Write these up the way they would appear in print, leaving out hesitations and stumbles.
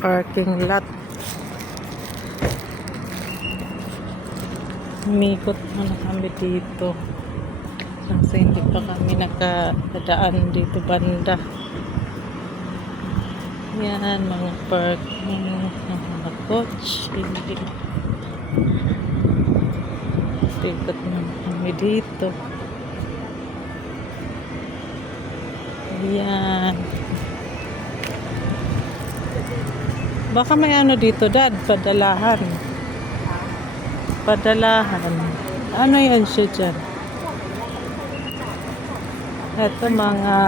parking lot. Umikot muna kami dito kasi hindi pa kami nakadaan dito banda. Yan, mga parking ng mga coach. Ikot muna kami dito. Yan. Baka may ano dito, Dad, padalahan. Padalahan. Ano yan siya dyan? Ito mga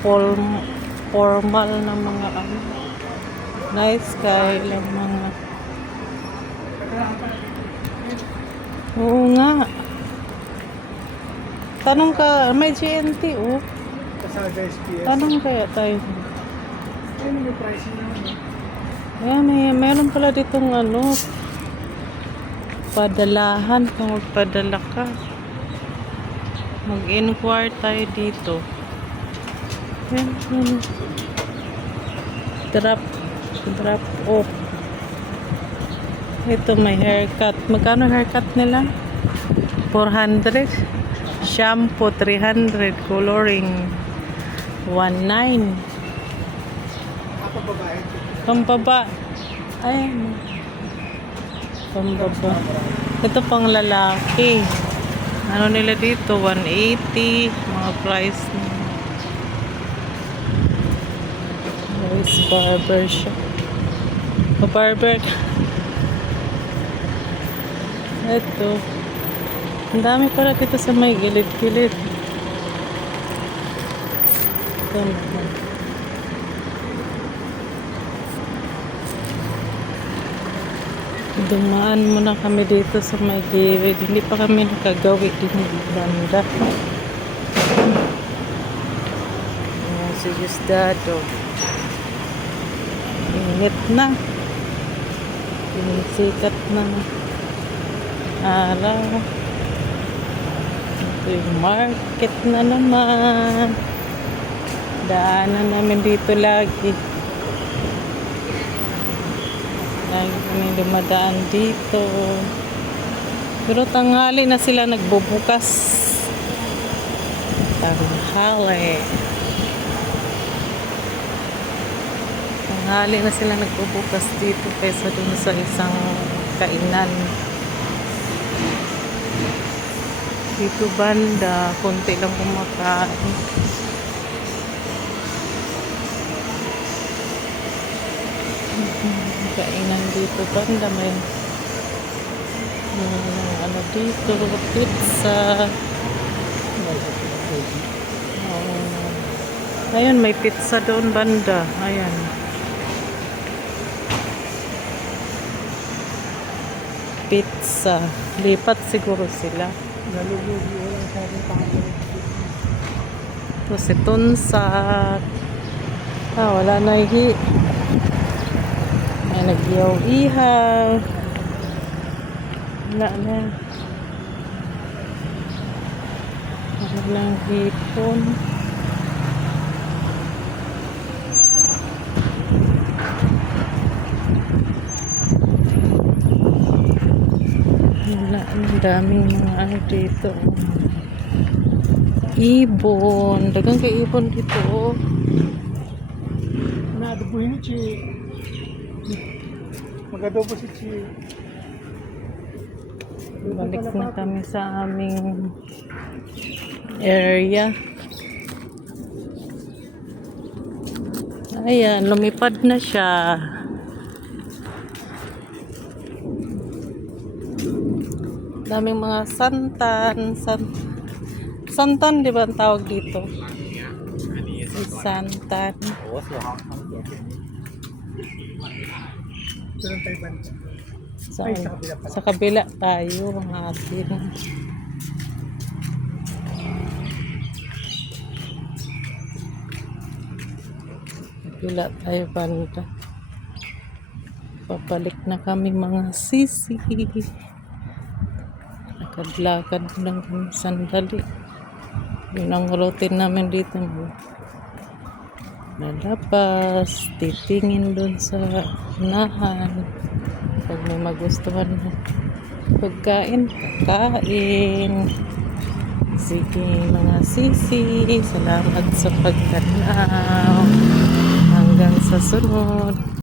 formal na mga ano. Nice guy lang mga. Oo nga. Tanong ka, may GNT oh. Tanong kaya tayo. Ano yung pricing naman? Ayan, meron pala ditong ano, padalahan kung magpadala ka. Mag-inquire tayo dito. Ayan. Drop off. Ito may haircut. Magkano haircut nila? 400. Shampoo 300. Coloring 19. Ako babae. Pambaba. Ayan. Pambaba. Ito pang lalaki. Ano nila dito? 180. Mga price. Nice barber shop. Barber. Ito. Ang dami pala dito sa may gilid-gilid. Ito naman. Dumaan muna kami dito sa may gilid. Hindi pa kami nakagawi din yung banda. Ayan, si Gusdado. Init na. Sikat na araw. Ito yung market na naman. Daanan namin dito lagi. Lagi kami dumadaan dito. Pero tanghali na sila nagbubukas. Tanghali. Tanghali na sila nagbubukas dito kaysa dun sa isang kainan. Dito banda, konti lang kumakain. Kainan dito banda may ano dito, pizza. Ayun, may pizza doon banda. Ayan. Pizza. Lipat siguro sila. Nalubugi lang sa ating pangalan. Ito si Tunsat. Wala na ihi. May nagyaw-ihaw. Wala na. Wala lang hipon. Wala. Ang daming mga ano dito. Ibon. Dagang kay ibon dito. Naadobohin ni Chi. Mag-adobo si Chi. Balik na kami sa aming area. Ayan, lumipad na siya. Daming mga santan. Santan, di ba ang tawag dito? Santan. Doon tayo banda. Sa kabila tayo, mga asin. Kabila tayo banda. Papalik na kami mga sisi. Lakad-lakad lang kami sandali. Yun ang routine namin dito. lalabas, titingin dun sa unahan. Pag may magustuhan na pagkain, kakain. Sige mga sisi, salamat sa pagtanaw. Hanggang sa sunod.